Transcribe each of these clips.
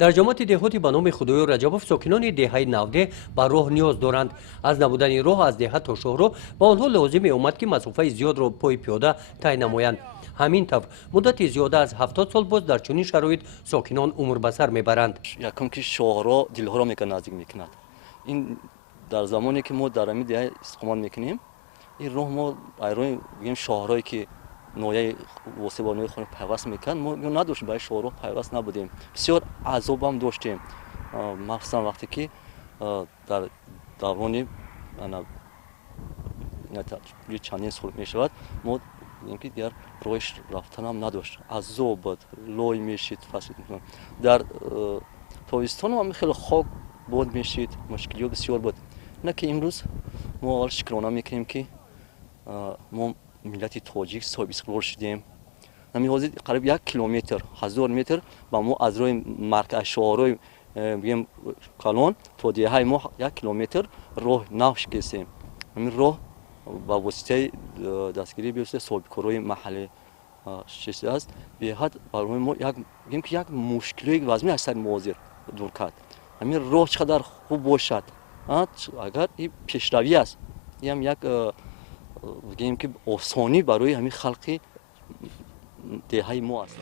در جامعات دهاتی به نام خدای رجبوف ساکنان دهه 90 به راه نیاز دارند. از نبودن راه از دهه تا شهر با آنها لازم اومد که مسافت زیاد را پای پیاده طی نمایند. همین طور مدت زیاده از 70 سال باز در چنین شرایط ساکنان عمر به سر میبرند. یکم که شهرها دلها را نزدیک میکند. این در زمانی که ما در همین دهه استقامت میکنیم، این راه ما ایران میگیم شهرهایی که نوعی واسه با نوع خونه پیوست میکن ما نداشتیم، برای شهرها پیوست نبودیم، بسیار عذاب هم داشتیم، مخصوصا وقتی که در دوران چندین سال میشود ما اینکه دیگر رویش رفتن هم نداشت، عذاب بود، لای میشید، فصل در تابستان هم خیلی خاک بود میشید، مشکلی بسیار بود. نه که امروز ما اول شکرانه میکنیم که ما ملت تاجیک صاحب استقلال شدیم. نمی‌وازی قریب 1 کیلومتر 1000 متر با ما از روی مرکز شهرهای بگیم کلان تا دهه ما 1 کیلومتر راه نقش کردیم. همین راه با واسطه دستگیری بیوسته صاحبکارای محلی چیزی است به حد برای ما یک مشکلی وزمی از سر موازی دور کرد. همین راه چقدر خوب باشد اگر این پیشروی است، این هم یک بگیم که آسانی برای همین خلق دهه ما است.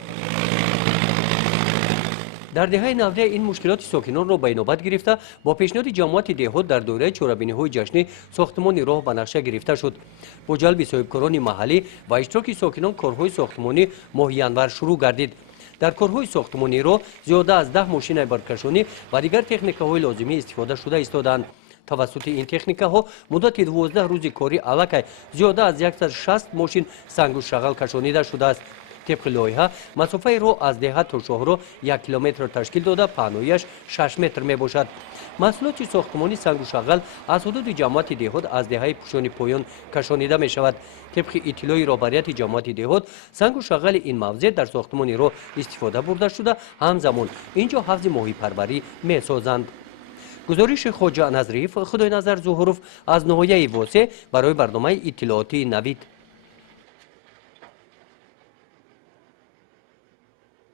در دهه 90 این مشکلات ساکنان را به نوبت گرفته با پیشنهاد جماعت دهات در دوره چهاربینی‌های جشنی ساختمان راه به نقشه گرفته شد. با جلب صاحبکاران محلی و اشتراک ساکنان کارهای ساختمانی ماهیانور شروع گردید. در کارهای ساختمانی راه زیاده از 10 ماشین برکشانی و دیگر تکنیک‌های لازمی استفاده شده ایستادند. توسط این تکنیک‌ها مدت 12 روز کاری الکی زیاده از 160 ماشین سنگ و شغل کشانیده شده است. طبق لایحه مسافت راه از دهه تا شهر 1 کیلومتر تشکیل داده، پهنایش 6 متر می باشد. محصولات ساختمانی سنگ و شغل از حدود جماعت دهات از دهه پوشان پایان کشانیده می شود. طبق اطلاع رهبریت جماعت دهات سنگ و شغل این موضع در ساختمان راه استفاده برده شده، همزمان اینجا حفظ ماهی پروری می سازند. گزارش خواجه نظریف خدای نظر ظهوروف از نهایه واسه برای برنامه اطلاعاتی نوید.